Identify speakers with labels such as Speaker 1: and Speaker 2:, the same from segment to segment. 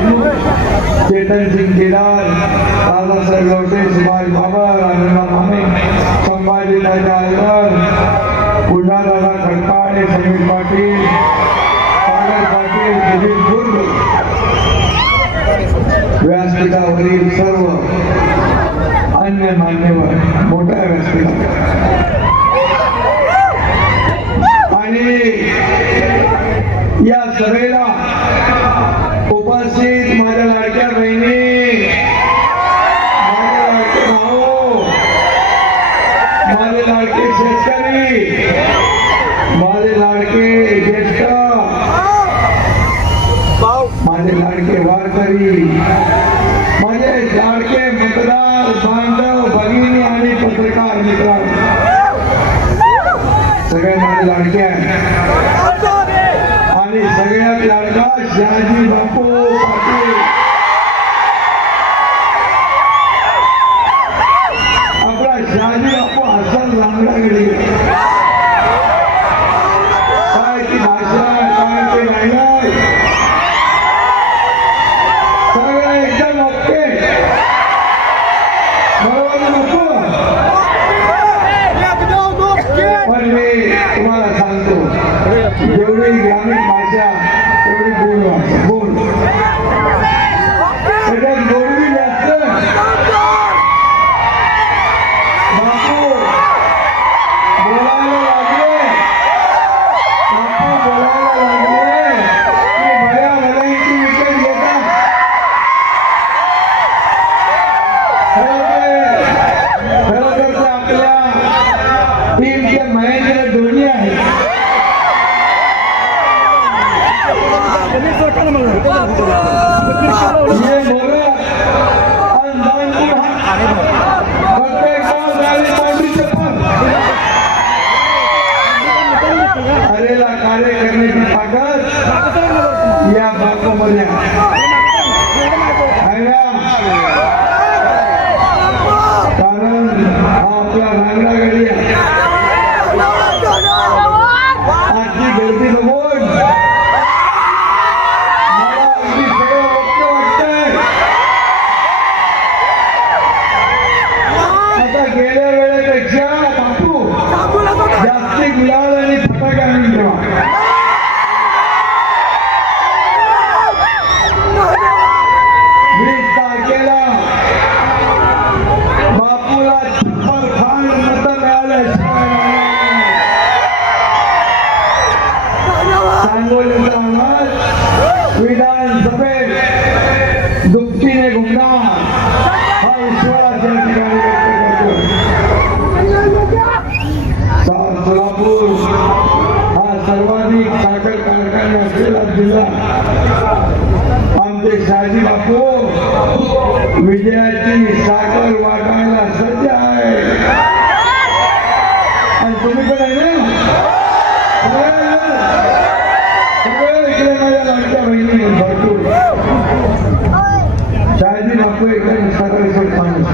Speaker 1: चेतनसिंग केदार दादासाहेब लवटे सुभाष बाबर राजनाथ मामे संभाजी आयकर पुन्हा दादा खडपाडे समीर पाटील सागर पाटील सुधीर दुर्ग व्यासपीठावरील सर्व अन्य मान्यवर मोठ्या व्यासपीठावर आणि या सभेला कार्य करने की या बातों पर कारण हा आपला रांगडा गडी आमचे साजी बापू विजयाची साखर वाटायला सज्ज आहे. आणि तुम्ही पण आहे ना? सगळं बापू एकदम सकाळी पण माणूस.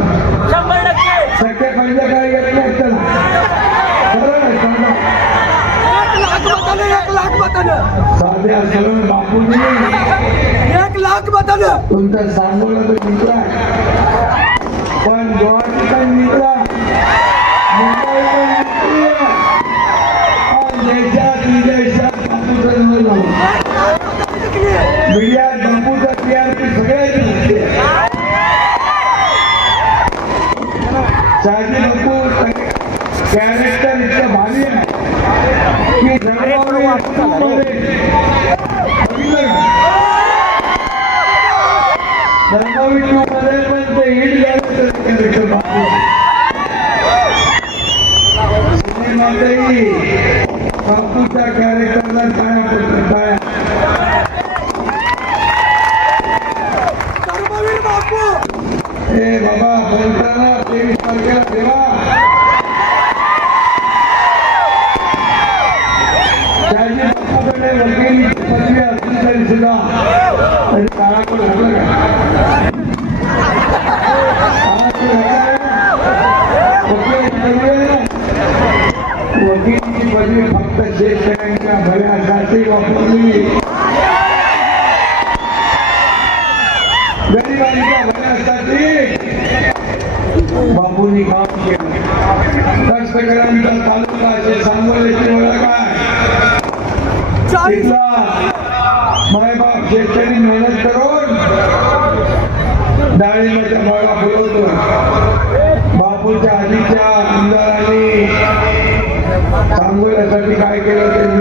Speaker 1: सगळ्या काय येत साध्या सरळ बापूने
Speaker 2: हातानं
Speaker 1: तुमचा सांगोला मित्र पण गोवा मित्र हे बाबा पंचाला तेवीस तारखेला सेवा. त्यांच्याकडे वकील पदवी असली तरी सुद्धा. तरी काळाकडे पूर्वी कष्टकऱ्यांचा तालुका असे सांगोल्याची ओळख आहे. शेतकरी मेहनत करून डाळिंबाच्या बाळा फुलवतो बापूच्या आधीच्या आमदारांनी सांगोल्यासाठी काय केलं ते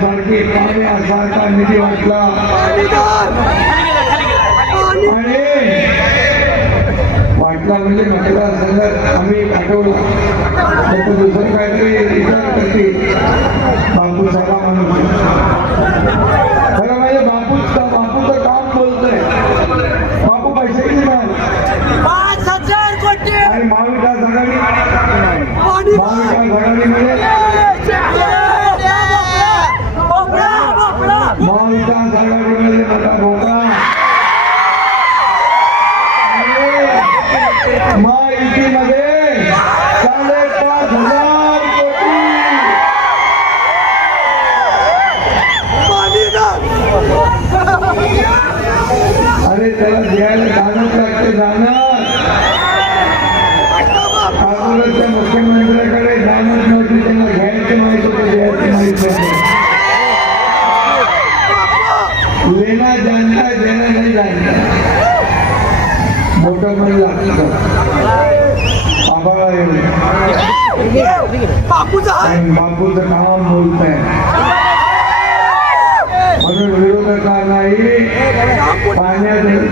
Speaker 1: करण्यासारखी पाणी असायचा निधी वाटला. आणि वाटला म्हणजे मतदारसंघात आम्ही पाठवला. तर दुसरं काहीतरी विचार करतील. बापू साहेब म्हणून. खरं म्हणजे बापूच बापूचं काम बोलतंय. बापू
Speaker 2: पैसे किती
Speaker 1: आणि महाविकास आघाडी? महाविकास म्हणजे Finally,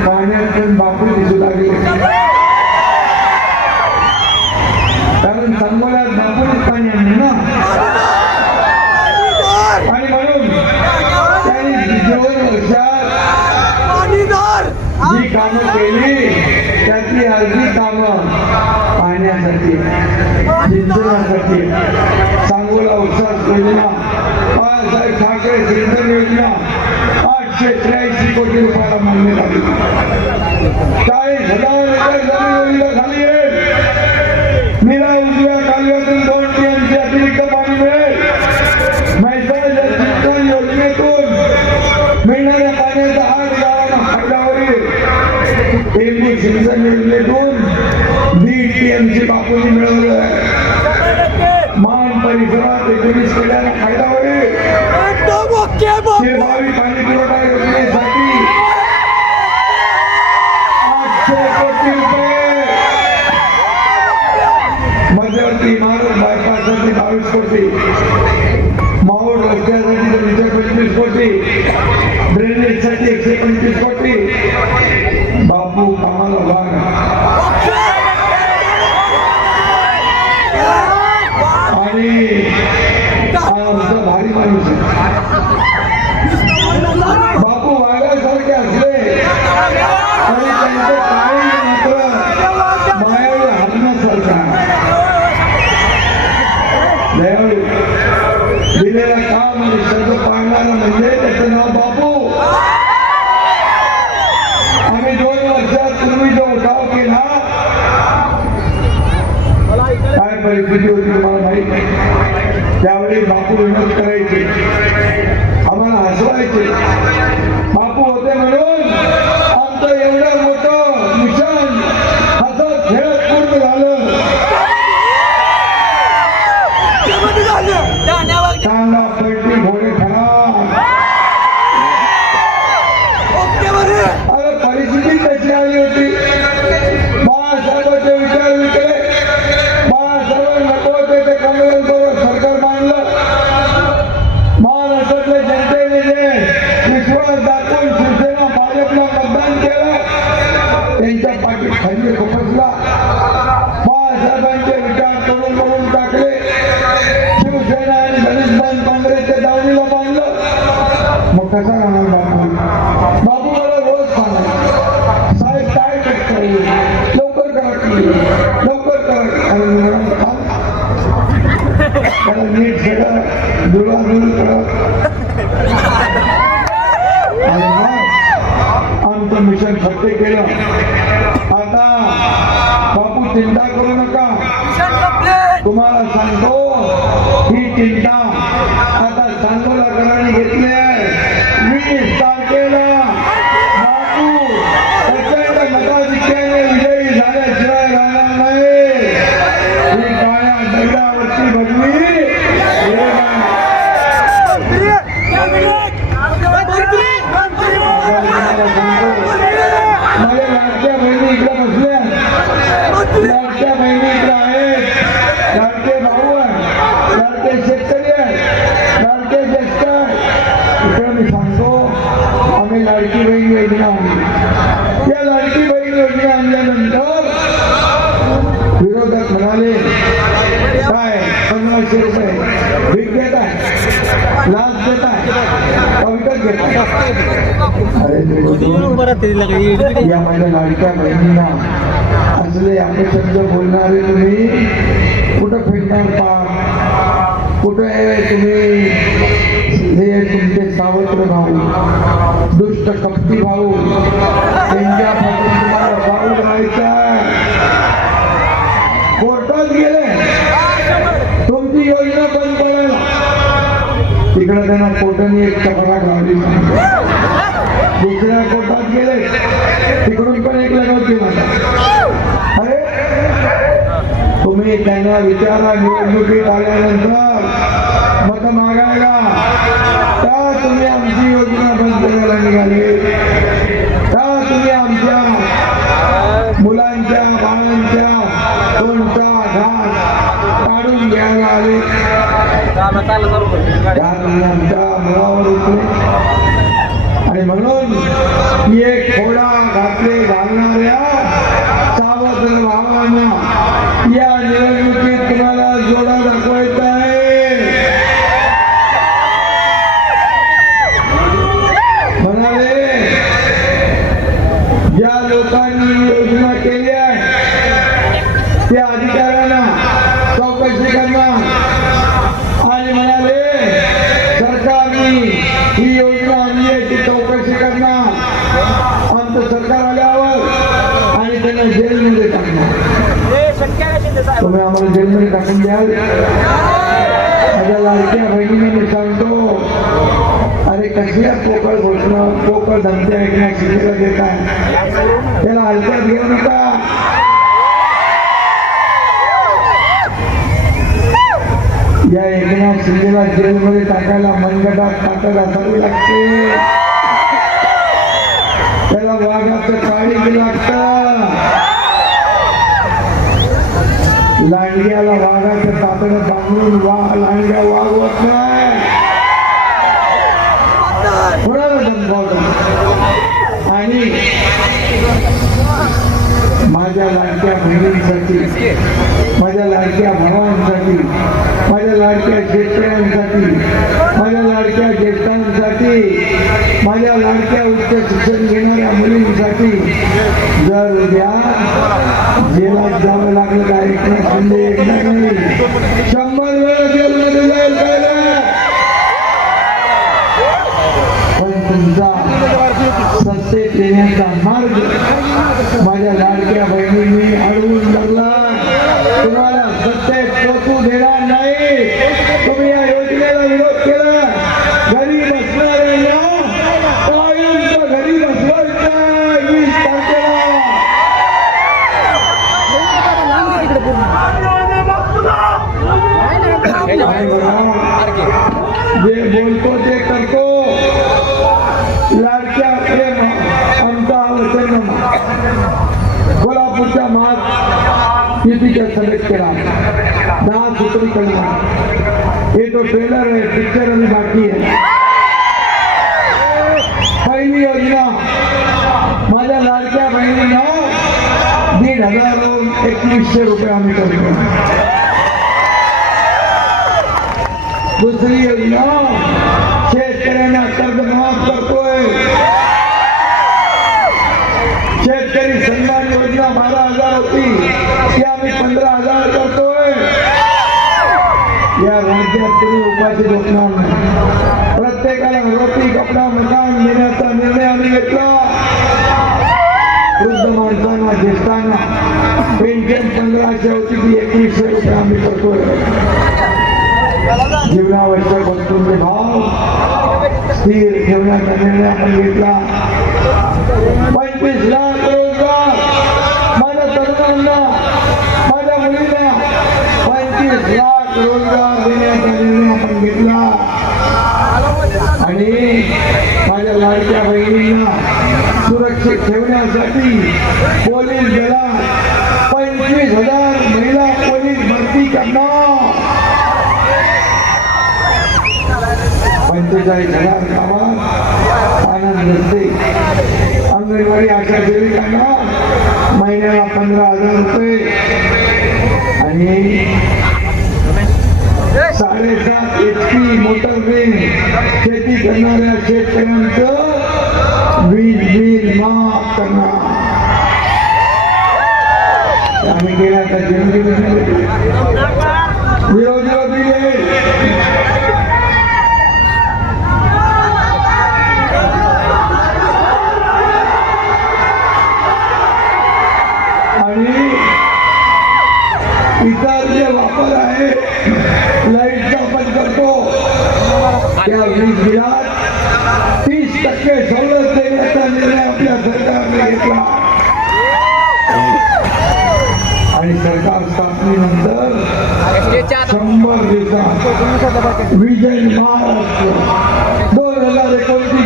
Speaker 1: Obrigado. in doubt. पन्नासशे रुपये भीक देत आहे लाच देत आहे का घेत आहे या माझ्या लाडक्या बहिणींना असले आपले शब्द बोलणारे तुम्ही कुठं फिरणार पार कुठं तुम्ही हे तुमचे सावत्र भाऊ दुष्ट कपटी भाऊ त्यांच्यापासून तुम्हाला भाऊ राहायचा कोर्टात गेले तुमची योजना बंद पडायला तिकडे त्यांना कोर्टाने एक चपराक लावली दुसऱ्या कोटात गेले. तिकडून पण एक लगावती अरे तुम्ही त्यांना विचारा निवडणुकीत आल्यानंतर. मत मागायला. का तुम्ही आमची योजना बंद करायला निघाली? आमच्या मुलावर उठले आणि म्हणून मी एक घोडा घातले घालणाऱ्या सावध भावांना या निवडणुकीत तुम्हाला जोडा दाखवायचा आहे म्हणाले ज्या लोकांनी योजना केली आहे त्या अधिकाऱ्यांना चौकशी करणार आणि म्हणाले सरकारने ही योजना आणली आहे ती चौकशी करणार आमचं सरकार आल्यावर आणि त्यांना जेलमध्ये टाकणार तुम्ही आम्हाला जेलमध्ये टाकून द्याल माझ्या लाडक्या बहिणीने मी सांगतो अरे कसल्या पोकळ घोषणा पोकळ धमक्या ऐकण्या शिकायला देत आहे त्याला हलक्यात घेऊ नका. या एकनाथ शिंदेला जेलमध्ये टाकायला मनगटात ताकद असावी लागते. बहिणींसाठी माझ्या लाडक्या भावांसाठी माझ्या लाडक्या शेतकऱ्यांसाठी माझ्या लाडक्या ज्येष्ठांसाठी माझ्या लाडक्या उच्च शिक्षण घेणाऱ्या मुलींसाठी जर उद्या जेलात जावं लागलं कार्यक्रम एकनाथ शिंदे एकनाथ नाही शंभर वेळा जेलमध्ये जाईल पाहिजे पण तुमचा सत्तेत येण्याचा मार्ग माझ्या लाडक्या बहिणींनी अडवून धरला तुम्हाला सत्तेत पोचू देणार नाही तुम्ही या योजनेला विरोध केला घरी बसणाऱ्यांना कायमचं घरी बसवायचं वीस तारखेला आणि बघा, जे बोलतो ते करतो लाडक्या प्रेम आमचा वचन कोल्हापूरच्या महात युतीच्या सभेत केला दहा सूत्रीकरण हे तो ट्रेलर आहे पिक्चर आणि बाकी आहे पहिली योजना माझ्या लाडक्या बहिणींना दीड हजार एकवीसशे रुपये आम्ही करतो दुसरी योजना शेतकऱ्यांना कर्ज कर्ज माफ करतोय शेतकरी सन्मान योजना बारा हजार होती ती आम्ही पंधरा हजार करतोय. या राज्यात तुम्ही उपाशी झोपणार नाही. प्रत्येकाला रोटी कपडा मकान देण्याचा निर्णय आम्ही घेतला. वृद्ध माणसांना ज्येष्ठांना पेन्शन पंधराशे होती ती एकवीसशे रुपये आम्ही करतोय. जीवनावश्यक वस्तूंचे भाव स्थिर ठेवण्याचा निर्णय आपण घेतला. पंचवीस लाख रोजगार माझ्या तरुणांना माझ्या मुलींना पंचवीस लाख रोजगार देण्याचा निर्णय आपण घेतला आणि माझ्या लाडक्या बहिणींना सुरक्षित ठेवण्यासाठी पोलीस दलात पंचवीस हजार महिला पोलीस भरती करणार. पंचेचाळीस हजार कामात आनंद असते. अंगणवाडी आशा सेविकांना महिन्याला पंधरा हजार रुपये. आणि साडेसात एच मोटर मोटरने शेती करणाऱ्या शेतकऱ्यांचं वीज बिल माफ करणार. आम्ही गेल्या आता जनतेमध्ये विरोधी या वीज बिलात तीस टक्के सवलत देण्याचा निर्णय आपल्या सरकारने घेतला. आणि सरकार स्थापनेनंतर शंभर दिवसात विजय महाराष्ट्र. दोन हजार एकोणतीस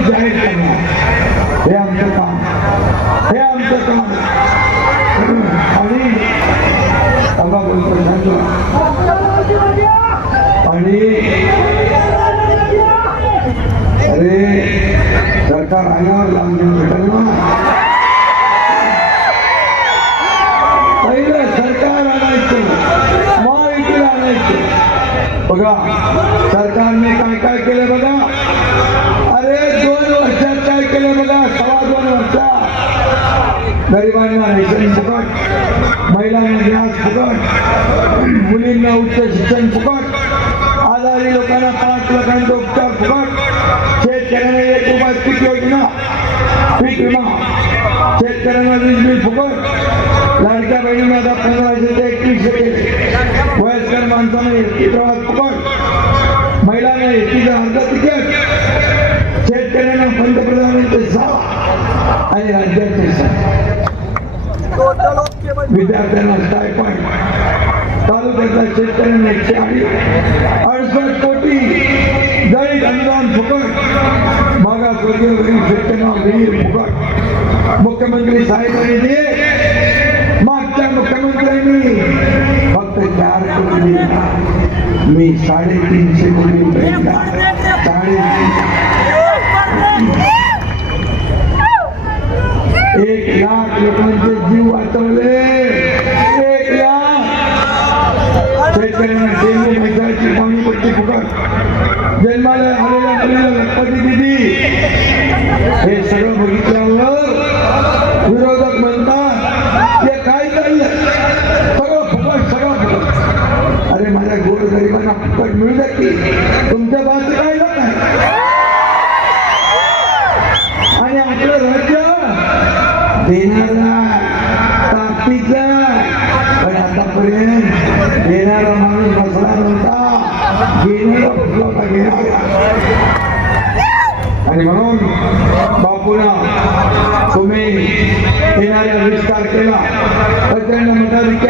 Speaker 1: सरकार आल्यावर लावून भेटेल ना पहिलं सरकार आणायचं महायुतीला आणायचं बघा सरकारने काय काय केलं बघा अरे दोन वर्षात काय केलं बघा सव्वा दोन वर्षात गरिबांना रेशन फुकट महिलांना गॅस फुकट मुलींना उच्च शिक्षण फुकट आजारी लोकांना पाच लाखांचा उपचार फुकट शेतकऱ्यांना एक रुपयात पीक योजना पीक विमा. शेतकऱ्यांना वीज बिल फुकट. लाडक्या बहिणींना आता पंधराशे ते एकवीसशे केले वयस्कर माणसांना एसटी प्रवास फुकट. महिलांना एसटीचा अर्ध तिकीट. शेतकऱ्यांना पंतप्रधानांचे सहा आणि राज्याचे सहा. विद्यार्थ्यांना स्टायपॉइंट तालुक्यातल्या शेतकऱ्यांना एकशे अडीच अडुसष्ट कोटी दलित अनुदान फुकट. मागासवर्गीय गरीब शेतकऱ्यांना विहीर फुकट. मुख्यमंत्री साहेबांनी दिले मागच्या मुख्यमंत्र्यांनी फक्त चार कोटी मी साडेतीनशे कोटी रुपये दिला. साडेतीनशे एक लाख लोकांचे जीव वाचवले एक लाख शेतकऱ्यांना डेंगू मैदाची पाणी पट्टी फुकट जन्माला आलेल्या मुलीला लखपती दिली हे सगळं बघितल्यावर विरोधक म्हणतात ते काय चाललं सगळं फुकट सगळं फुकट अरे माझ्या गोर गरिबांना फुकट मिळू शकते. तुमच्या बाजू काय लोक आणि आपलं राज्य देणारा ताकदीचा पण आतापर्यंत देणारा माणूस बसला नव्हता. घेणारा बसला होता घेणारा आणि म्हणून बापूला तुम्ही येणाऱ्या विस्तार केला वीस तारखेला